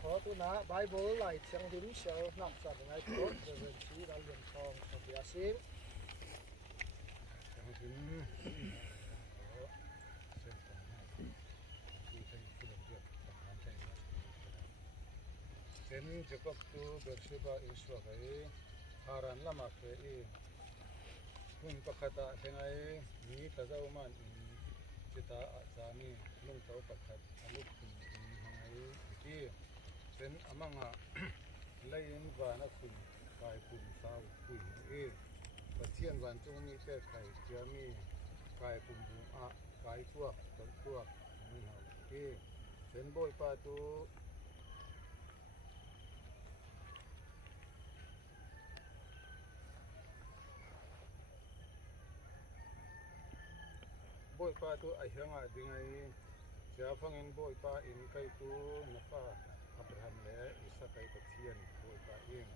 ขอตัวนะไบเบิลไหลเชียงดินเชียวนักสัตว์ไงตัวเดินชี้เราเหลี่ยมทองขอบยาซิงเส้นจะก็ตัวเบอร์สิบอิสวะไอ้ฮารันละมาเฟอีคุณประคตาเช่นไงมีตาเจ้ามันจิตาอาจามีลุงเต้าประคตอาลุคุณหายที่เส้นอามังอ่ะไล่ยินวานะคุณกายคุณสาวคุณปัจเจียนวันจงมีแต่ไข่เจ้ามีกายคุณบุญอะกายตัวตัวมีหายที่เส้นบ่อยปาตูบ่อยปาตัวไอ้เหี้ยงอ่ะดึงไอ้เจ้าฟังเงินบ่อยปาอินไก่ตัวนับป้าอับราฮัมเล่อิสไก่ปัจเจียนบ่อยปาเอง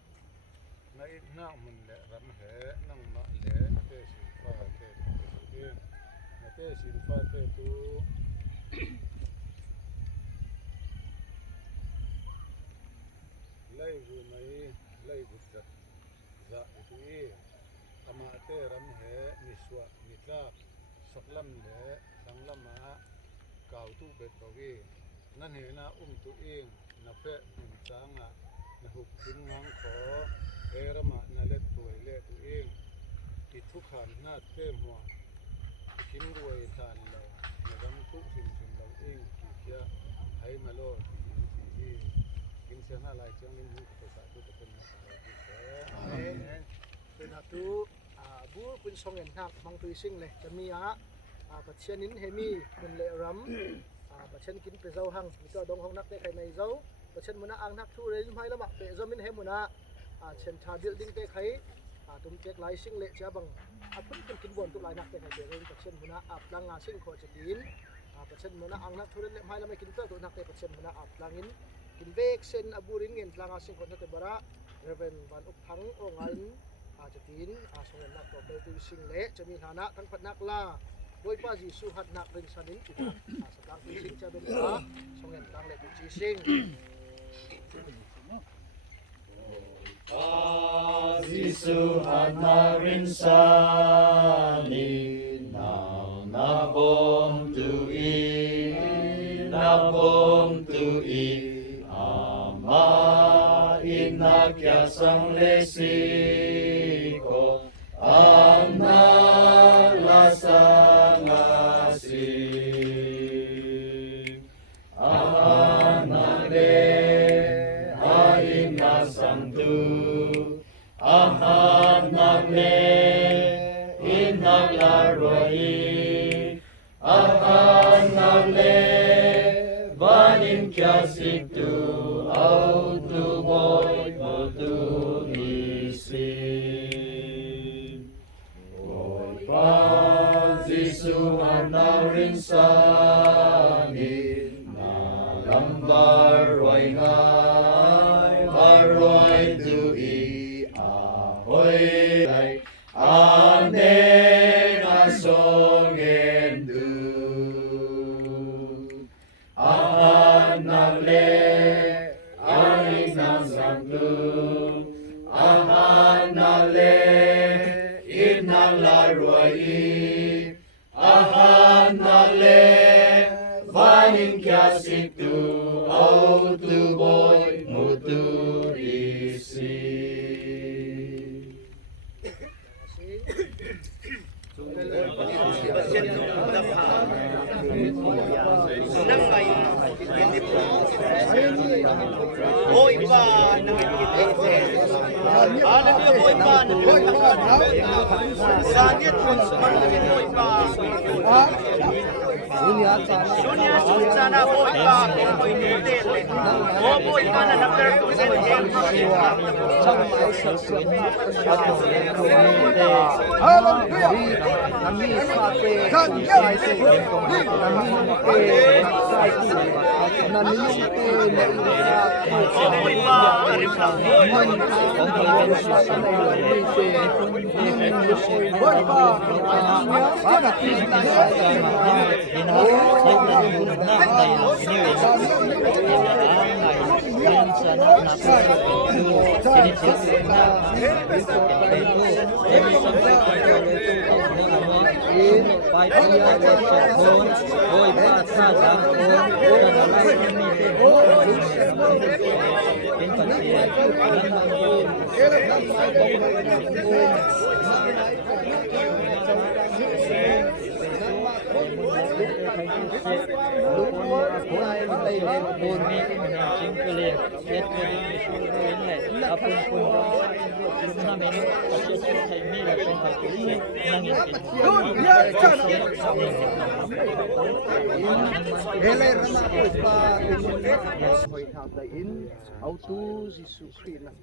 ในนั่งมันเละรำแห่นั่งมาเละเตสินฟ้าเตเองเตสินฟ้าเตตัวไล่หูไหมไล่บุษจะตัวอามาเตรำแห่มิสวะมิตราสักลำเละสังลำมาเก่าตู้เบ็ดตัวนั่นเห็นนะตัวเองนับเปะหุ่นจางอ่ะนับหุบขึ้นงางขอเอรมานั่นเล็ดตัวเล็ดตัวเองติดทุกขันหน้าเต็มหัวกินรวยทานเราในรำทุกสิ่งเราเองกี่เชียให้มาโลที่กินเสียหน้าลายเจ้าลิ้นหูภาษาตัวเป็นมาอะไรที่เสียเป็นหัตถุบูเป็นทรงเงินหักบางตัวสิ่งเลยจะมีปัจเจียนินเฮมีเป็นเลรัมปัจเจียนกินเปเจ้าหังมีตัวดงของนักเตะใครในเจ้าปัจเจียนมุนาอังนักทูเรยิมให้ละมักเปเจ้ามินเฮมุนาเช่นชาดิลดิ้งเตะใครตุ้มเจ๊กไลซิงเละเจ้าบังพุ่นเป็นกินบวนตัวลายนักเตะใครเปเจ้าปัจเจียนมุนาอับลังงาซิงโคจะกินปัจเจียนมุนาอังนักทูเรยิมให้ละไม่กินตัวนักเตะปัจเจียนมุนาอับลังินกินเวกเซนอบูริงเงินลังงาซิงโคนักเตะบาระเรเวนวันอุกทังโองไงจะกินส่งเงินนักตัวเปตัวสิ่งเละจะมีฐานะทั้งพันนักล่าโดยป้าจีสุหัดนักเริงสันินติดสตางค์สิ่งจะเป็นพระส่งเงินต่างเล็กจีสิ่งป้าจีสุหัดนักเริงสันินนาบมตุอีนาบมตุอีอามาอินักยาสังเลสิโกอานาลาสังอาสิอานาเลอาอินาสังตุอานาเลอินาลารวยอานาเลวานิมคาสิตุเอาตุบอยโมตุอิสิโอยปาจิสุอานารินสานินาลัมบารวยงายบารวยตุอีอาหอยไลอาเนนาสงเอ็นดูอานาเลอาอินาสังตุอานาเลอินาลารวยอานาเลวานินคาสิตุเอาตุบอยมุตุอิสิnang ay hindi po hoy pa nang alam niyo hoy pa Zanniat kung suman hoy pa Dunia sana boy pa boy ni le o boy pa na number 2 sa game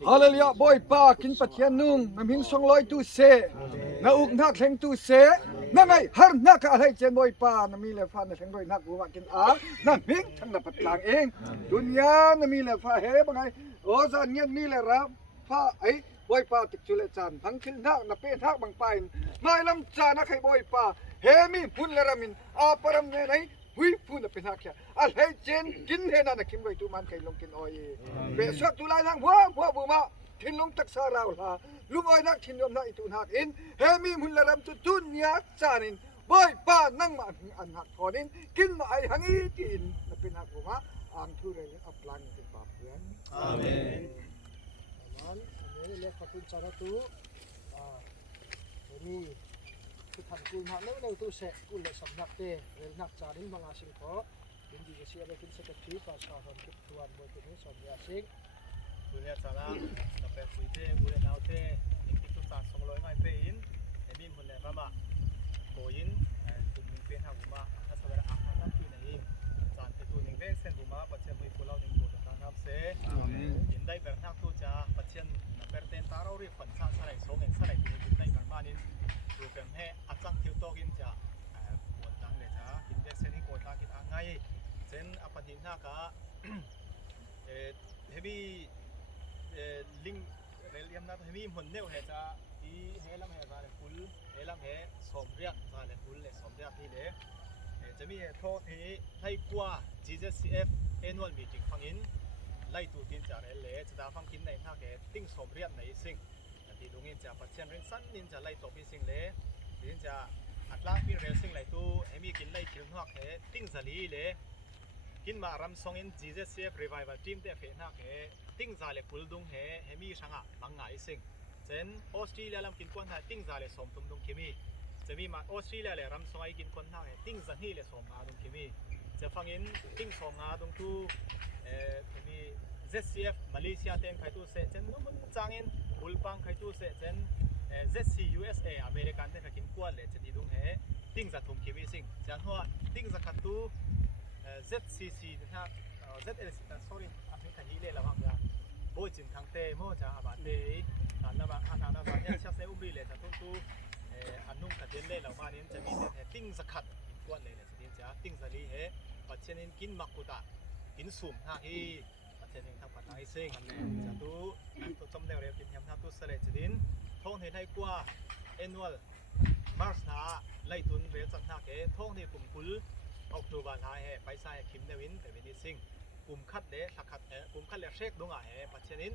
Hallelujah boy pa kin Pathian nung naming song loi tu se na uk nak thleng tu se na ngai har nak a hai chen boy pa na mi le fa na thleng loi nak wa kin a na ming thang na patlang eng dunya na mi le fa he bangai o Zanniat mi le ra fa ai boy pa tik chu le chan phang khil nak na pe thak bang pain mai lam cha na khai boy pa he mi phun le ramin a param ne nai hmuifu na pe thak ya a hai chen kin he na kim loi tu man khai long kin oi be sak tu lai lang hua bu ma thin long tak sa raw la lung oi nak thin yom na itu hak in he mi mun la ram tu dunya chanin boy pa nang ma an hak thonin kin ma ai hangi tin na pe hak bu ma ang thu re aplang tin pa pian Amen. man ne le khatun chara tu ni tu than kul ma no tu se kul le sam nak te rel nak chanin manga sing kho din di sia le kin secretary pa sa hon kip tuan bo tu ni som ya sing dunia sana sampai kuite boleh naute nikit tu tak songloi ngai pein emi mun le rama koin tum ning pen ha guma na sabara akhana tu nei chan te tu ning ve sen guma pache mui pulau ning tu ta nap se indai ber thak tu cha pachen na per ten taro ri fan sa sa lai song en sa lai tu indai ber manin tu pem he achang thiu to gin cha buat dang le cha in ve sen ni ko ta kit angai chen apatin na ka heavy link reliam na heavy mun neu he cha i helam he ba le kul helam he som riak ba le kul le som riak hi le chami he tho the thai kwa GZCF annual meeting phangin lai tu tin cha le cha phang kin nei tha ke ting som riak nei sing ti dungin cha pathian ren san nin cha lai to pi sing le tin cha atla pi rel sing lai tu hemi kin lai thil hak he ting zali le kin ma ram song in GZCF revival team te fe na ke ting za le kul dung he hemi sanga mangai sing chen Australia lam kin kon ha ting za le som tum dung kimi chemi ma Australia le ram song ai kin kon na he ting za hi le som ma dung kimi che phangin ting som nga dung tu kimi ZCF Malaysia ten khai tu se chen no mun changin ulpang khai tu se chen ZC USA American te khakin kwal le cheti dung he ting za thum kimi sing chan ho ting za khat tu ZCC na ZLC sorry aphing ka hi le lawang ya bo chin thang te mo cha ba te an na ba an na ba ya cha se umri le cha tu tu anung ka den le lawa nin cha mi te ting zakhat kwan le tin cha ting zali he pachen in kin makuta in sum ha hi pachen in thang patai sing cha tu to chom le re tin hyam na tu sale chidin thong he thai kwa annual march na lai tun ve chat na ke thong ni kum kul October na he paisa he kim nevin te vini sing kum khat le thakhat kum khat le shek dunga he pachenin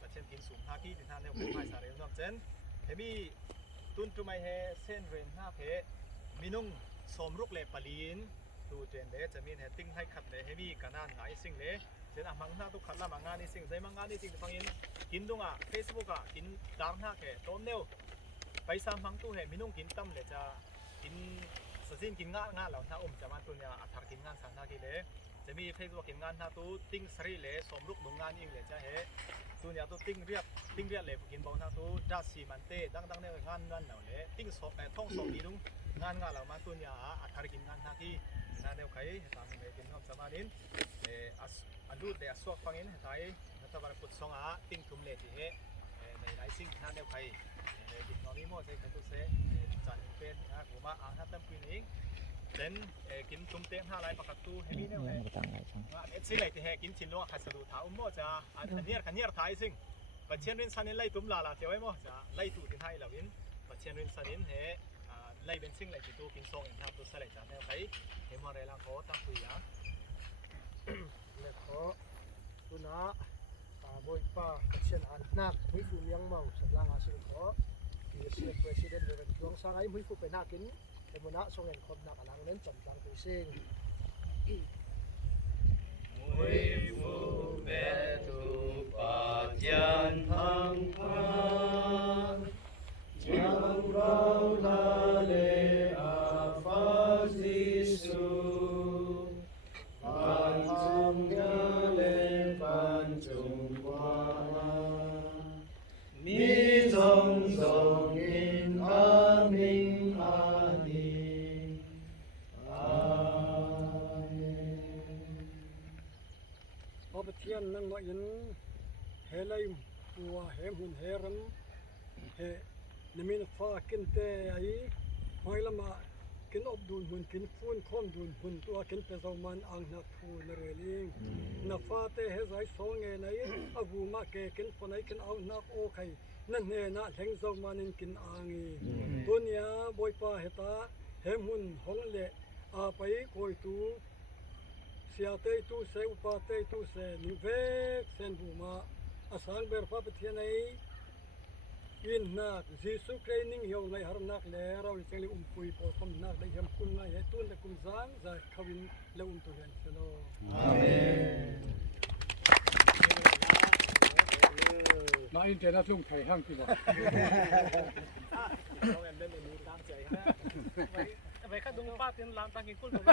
pachen kin sum ha ki tin ha ne kum mai sa re nom chen hemi tun tu mai he sen ren ha phe minung somruk le palin tu ten le chamin he ting hai khat le hemi kanan ngai sing le chen amang na tu khatla manga ni sing zai manga ni sing phangin kin dunga Facebook a kin dar na ke tom neu paisa mang tu he minung kin tam le cha kin sajin kin nga law na chaman tu nya athar kin nga sa na ki le จะมีเฟซบุ๊กกินงานท่าตู้ติ้งสรีเลยสมรุกดงงานอิงเลยจะเฮตัวเนี้ยตู้ติ้งเรียบเลยกินบองท่าตู้ดัชซีมันเต้ดังเนี่ยงานนั่นเหล่าเลยติ้งสอบท่องสอบดีดุงงานเรามาตัวเนี้ยอัฐากินงานท่าที่งานเดียวใครทำเลยกินน้องสมาดินอันดูแต่สวกฟังอินไทยนักบาร์พุทธสงฆ์ติ้งทุ่มเลยที่เฮในหลายสิ่งงานเดียวใครกินน้องนี่มั่วใช่กันตัวเสจันเป็นผมว่าท่าตั้มปีนี้เด่นกินตุ้มเต้ห้าลายปากตู้ให้มีเนี่ยเลยสิ่งไหนที่ให้กินชิ้นลงขัดสะดุดเท้ามั่วจะอันนี้ท้ายสิ่งปัจเจียนรินสันนินไล่ตุ้มลาเจ้าไว้มั่วจะไล่ตู้ที่ไทยเหล่านี้ปัจเจียนรินสันนินเฮไล่เป็นสิ่งไหนที่ตู้กินทรงอย่างทำตัวสลัดจานแนวใครเห็นว่าอะไรล่ะเขาตั้งคุยอ่ะแล้วก็ตัวน้าบอยป้าเช่นอันนักมิฟูเลี้ยงเมาสัตว์ล่างอาศิลป์เขาที่เสียประธานเรื่องดวงสร้างไอ้มิฟูเป็นนักกินแต่มันน่าส่งเงินคนนักอันนั้นเล่นจำจังตัวเอง hmuifu betu Pathian hang pan yang rau lale afasisu pan chang le pan chung qua mi zong zong in aming aniพอPathianนั่งมาอินเฮลัยมัวเฮมุนเฮรัมเฮนมินฟ้ากินเตไอหอยละมากินอบดูนหุ่นกินฟูนคอนดูนหุ่นตัวกินเปซามันอังนักฟูนเรลิงนับฟ้าเตเฮใจสองเงไหนอากูมาเกกินคนไหนกินเอานักโอไข่นั่นเนนะแหงซามันกินอังอีตัวเนี้ยบอยป้าเฮตาเฮมุนหงเละอาไปคอยตูเสียเตยตู้เสอุปาเตยตู้เสนิเวกเซนบูมาอาสังเบอร์ฟ้าPathianไออินนักจีสุเครนิงเหี่ยวในหานักเล่เราเจริญปุยปอทมนักได้เห็นคุณไงให้ตุนได้คุณจางจะขวินเล่ตัวเห็นเสนออาเมน น่าอินเทอร์เน็ตลุงไทยห้างที่ว่า เราเล่นเล่นมือตามใจฮะไปข้าดงป้าเตียนลามตากินกุ้งตัวนั้น